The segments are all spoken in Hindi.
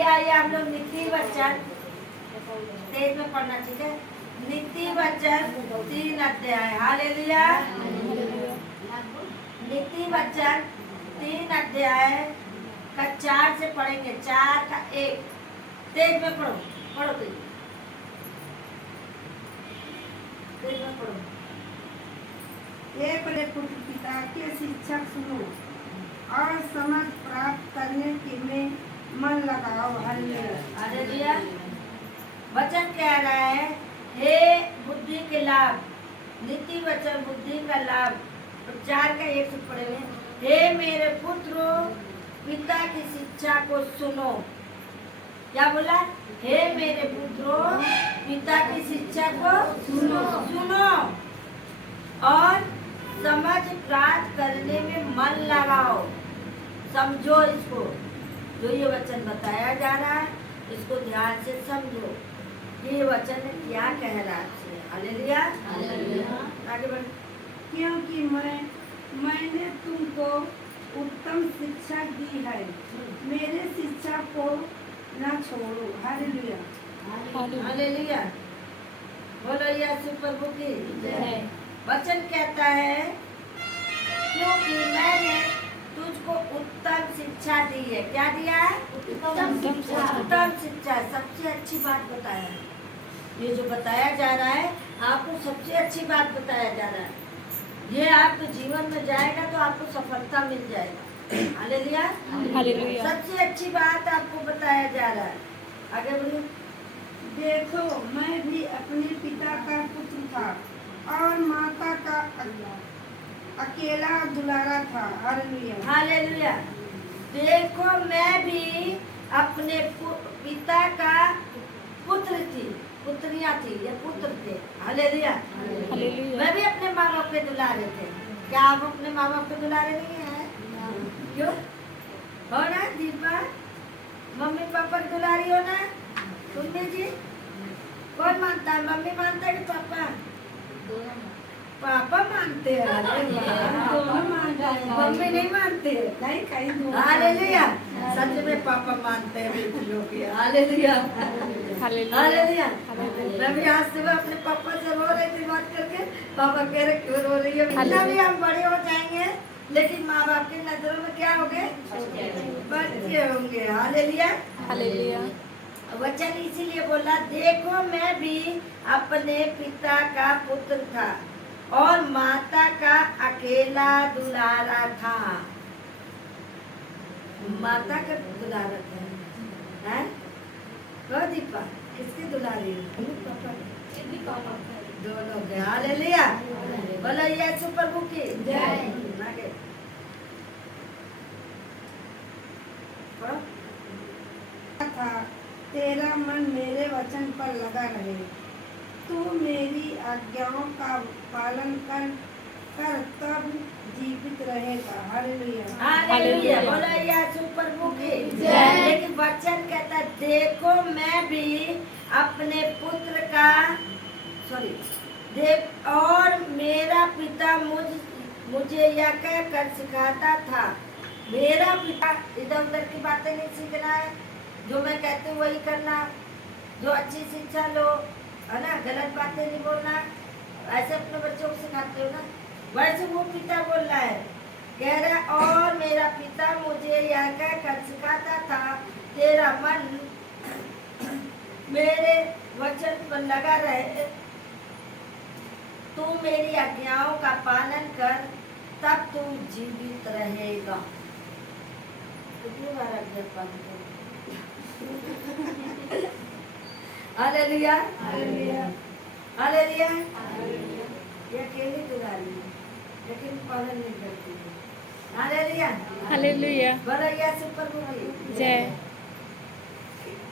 चलिए आइए हम लोग नीति वचन तेज में पढ़ना, ठीक है। नीति वचन 3 अध्याय। हालेलुया। नीति वचन 3 अध्याय का 4 से पढ़ेंगे, 4 का 1। तेज में पढ़ो, पढ़ो तेज में पढ़ो। हे बड़े पुत्र पिता के शिक्षक सुनो और समझ प्राप्त करने के में मन लगाओ। हालेलुया। वचन कह रहा है, हे बुद्धि के लाभ, नीति वचन बुद्धि का लाभ। 4 का 1 से पढ़ेंगे। हे मेरे पुत्रों, पिता की शिक्षा को सुनो। क्या बोला? हे मेरे पुत्रों, पिता की शिक्षा को सुनो और समझ प्राप्त करने में मन लगाओ। समझो इसको, जो ये वचन बताया जा रहा है इसको ध्यान से समझो। ये वचन क्या कह रहा है आपसे। हालेलुया। आगे बढ़। क्योंकि मैंने तुमको उत्तम शिक्षा दी है, मेरे शिक्षा को न छोड़ो। हालेलुया। हालेलुया। बोलो यीशु प्रभु की जय। वचन कहता है, क्योंकि मैंने तुझको उत्तम शिक्षा दी है। क्या दिया है? उत्तम शिक्षा। सबसे अच्छी बात बताया है। ये जो बताया जा रहा है आपको सबसे अच्छी बात बताया जा रहा है। ये आपके जीवन में जाएगा तो आपको सफलता मिल जाएगा। हालेलुया। हालेलुया। सबसे अच्छी बात आपको बताया जा रहा है। आगे बोलिए। देखो, मैं भी अपने पिता का पुत्र था और माता का अकेला दुलारा था। हालेलुया। हालेलुया। देखो, मैं भी अपने पिता का पुत्र थी, पुत्रियां थी या पुत्र थे। हालेलुया। हालेलुया। मैं भी अपने माँ बाप के दुलारे थे। क्या आप अपने माँ बाप के दुलारे नहीं है? क्यों हो ना दीपा? मम्मी पापा की दुलारी हो ना? सुनने जी, कौन मानता है? मम्मी मानता है कि पापा? पापा मानते हैं। मम्मी नहीं मानते हैं। नहीं, कहीं हालेलुया। सच में पापा मानते हैं बेटियों की। हालेलुया। हालेलुया। मैं भी आज सुबह अपने पापा से रो रही थी बात करके। पापा कह रहे क्यों रो रही है? इतना भी हम बड़े हो जाएंगे लेकिन माँ बाप की नजरों में क्या होंगे? बच्चे होंगे। हालेलुया। हालेलुया। वचन इसीलिए बोला, देखो मैं भी अपने पिता का पुत्र था और माता का अकेला दुलारा था। माता का दुलारा था, हैं? कहो दीपा, किसकी दुलारी है? पापा दोनों के। हालेलुया। बोलो यीशु प्रभु की जय। आगे पढ़ो। था, तेरा मन मेरे वचन पर लगा रहे, तू मेरी आज्ञाओं का पालन कर तब जीवित रहेगा। हालेलुया। हालेलुया। बोलो यीशु प्रभु की जय। लेकिन वचन कहता है, देखो मैं भी अपने पुत्र का देख और मेरा पिता मुझे यह कहकर सिखाता था। मेरा पिता, इधर उधर की बातें नहीं सीखना है, जो मैं कहती हूँ वही करना, जो अच्छी शिक्षा लो, है ना, गलत बातें नहीं बोलना। ऐसे अपने बच्चों को सिखाते हो ना, वैसे वो पिता बोल रहा है, कह रहा और मेरा पिता मुझे यह कहकर सिखाता था, तेरा मन मेरे वचन पर लगा रहे, तू मेरी आज्ञाओं का पालन कर तब तू जीवित रहेगा। कितनी बार आज्ञा पालन कर? हालेलुया। हालेलुया। ये अकेली दुलारी है लेकिन पालन नहीं करती है। हालेलुया। हालेलुया। बोलो यीशु प्रभु की जय।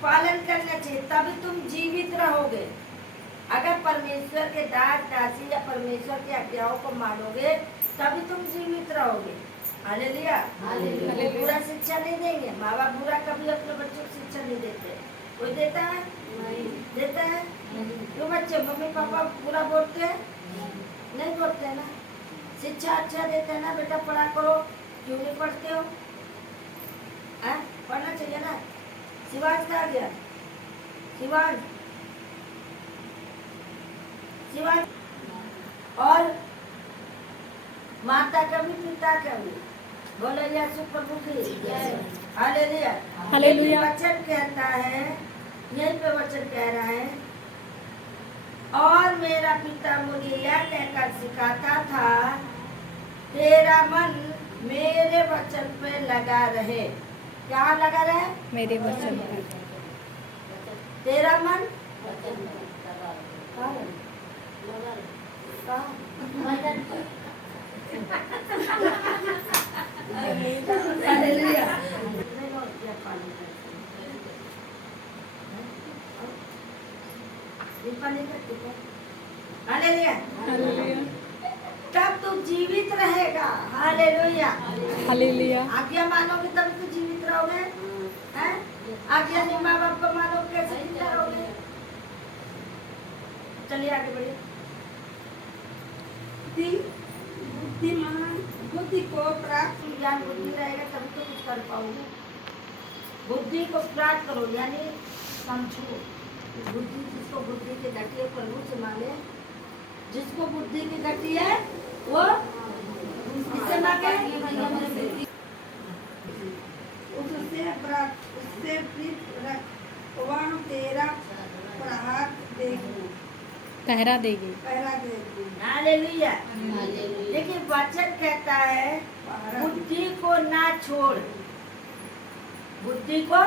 पालन करना चाहिए तभी तुम जीवित रहोगे। अगर परमेश्वर के दास दासी या परमेश्वर की आज्ञाओं को मानोगे तभी तुम जीवित रहोगे। हालेलुया। वो बुरा शिक्षा नहीं देंगे। माँ बाप बुरा कभी अपने बच्चों को शिक्षा नहीं देते। कोई देता है? नहीं देता है। क्यों बच्चे मम्मी पापा बुरा बोलते हैं? नहीं बोलते ना। शिक्षा अच्छा देते हैं ना, बेटा पढ़ा करो, क्यों नहीं पढ़ते हो? पढ़ना चाहिए ना। शिवाज कहाँ गया? शिवाज शिवाज और माता का भी पिता का भी। बोलो यीशु प्रभु की हालेलुया। हालेलुया। लेकिन वचन कहता है, यहीं पे वचन कह रहा है, और मेरा पिता मुझे यह कहकर सिखाता था, तेरा मन मेरे वचन पे लगा रहे। क्या लगा रहे? मेरे वचन पर। तेरा मन कहाँ है? कहाँ? हालेलुया। हालेलुया। हालेलुया। तब तू जीवित रहेगा। हालेलुया। हालेलुया। आज्ञा मानोगे तब तो जीवित रहोगे। हैं? आज्ञा नहीं माँ बाप को मानो कैसे जिंदा रहोगे? चलिए आगे बढ़िए। बुद्धिमान बुद्धि को प्राप्त ज्ञान बुद्धि रहेगा तभी तो कुछ कर पाओगे। बुद्धि को प्राप्त करो यानी समझो। बुद्धि जिसको बुद्धि की गति है प्रभु से मांगे। जिसको बुद्धि की गति है वो इससे मांगे। उससे प्रीत रख, वह तेरा प्रहार देगी, पहरा देगी। पहरा देगी। हालेलुया। देखिए वचन कहता है बुद्धि को ना छोड़। बुद्धि को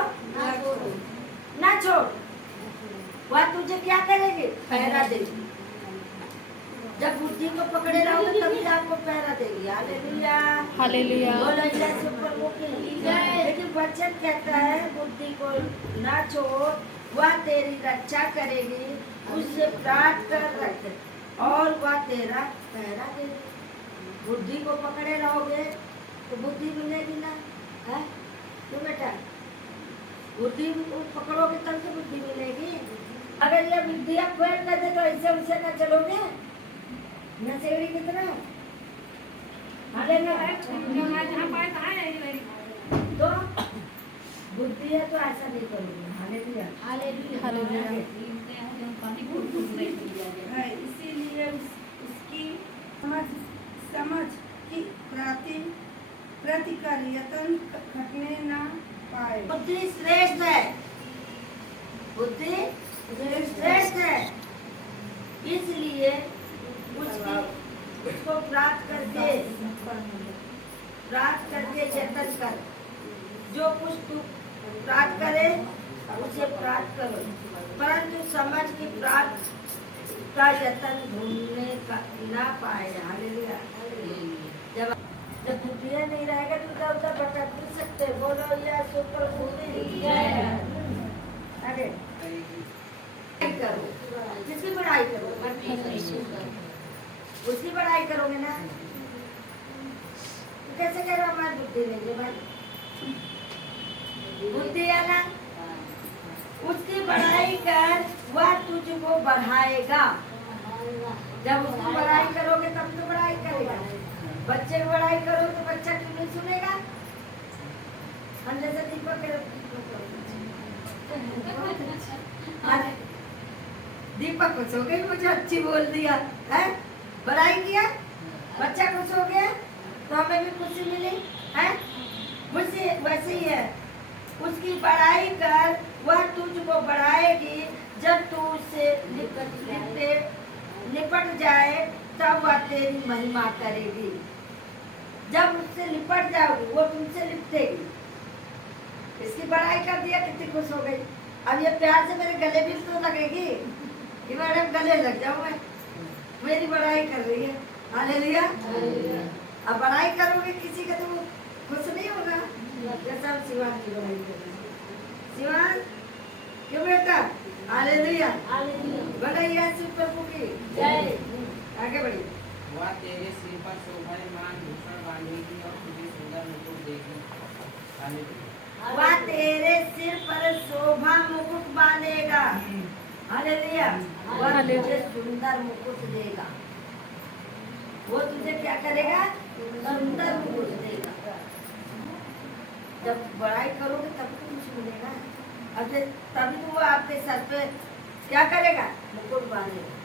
ना छोड़। वह तुझे क्या करेगी? पहरा देगी। जब बुद्धि को पकड़े रहोगे तभी आपको पहरा देगी। हालेलुया। हालेलुया। बोलो यीशु प्रभु की जय। लेकिन वचन कहता है बुद्धि को ना छोड़, वह तेरी रक्षा करेगी। उससे प्राप्त कर रख और वह तेरा पहरा देगी। बुद्धि को पकड़े रहोगे तो बुद्धि मिलेगी ना? है क्यों बेटा? बुद्धि पकड़ोगे तब तो बुद्धि मिलेगी। अगर ये बुद्धियाँ फेल कर दे तो ऐसे उसे न चलोगे। नशेड़ी कितना तो बुद्धि है तो ऐसा नहीं करोगे। हालेलुया। हालेलुया। है, इसीलिए उसकी समझ की प्रतिकर यत्न खटने न पाए। बुद्धि श्रेष्ठ है। बुद्धि श्रेष्ठ है। इसलिए उसको प्राप्त करके यत्न कर। जो कुछ तू प्राप्त करे उसे प्राप्त करो, परंतु समझ की प्राप्त का यत्न ढूंढने का ना पाए। हालेलुया। जब बुद्धियाँ नहीं रहेगा तो इधर उधर भटक नहीं सकते। बोलो यीशु प्रभु की जय। आगे करो। किसकी पढ़ाई करो? उसकी पढ़ाई करोगे ना? तो कैसे कह रहे हो हमारी बुद्धि नहीं है भाई? बुद्धि है ना? उसकी पढ़ाई कर, वह तुझको बढ़ाएगा। जब उसकी पढ़ाई करोगे तब तो पढ़ाई करेगा। बच्चे की पढ़ाई करो तो बच्चा क्यों नहीं सुनेगा? हम जैसे दीपक दीपक खुश हो गई, मुझे अच्छी बोल दिया है, पढ़ाई किया, बच्चा खुश हो गया तो हमें भी खुशी मिली है। मुझसे वैसे ही है। उसकी पढ़ाई कर, वह तुझको बढ़ाएगी। जब तू उससे निपट जाए तब वह तेरी महिमा करेगी। जब उससे निपट जाओगी वो तुमसे निपटेगी। इसकी पढ़ाई कर दिया, कितनी खुश हो गई। अब ये प्यार से मेरे गले भी तो लगेगी कि मैडम गले लग जाऊं मैं, मेरी पढ़ाई कर रही है। हालेलुया। अब पढ़ाई करोगे किसी का तो खुश नहीं होगा। जैसा हम शिवान की पढ़ाई कर रहे हैं। शिवान क्यों बेटा? हालेलुया। बोलो यीशु प्रभु की जय। आगे बढ़िए। वह तेरे सिर पर शोभायमान भूषण बांधेगी और तुझे सुंदर मुकुट देगी। हालेलुया। वह तेरे सिर पर शोभा मुकुट बांधेगा। हालेलुया। वह तुझे सुंदर मुकुट देगा। वो तुझे क्या करेगा? सुंदर मुकुट देगा। जब बड़ाई करोगे तब तो कुछ मिलेगा। अब तभी तो वो आपके सर पे क्या करेगा, मुकुट बांधेगा।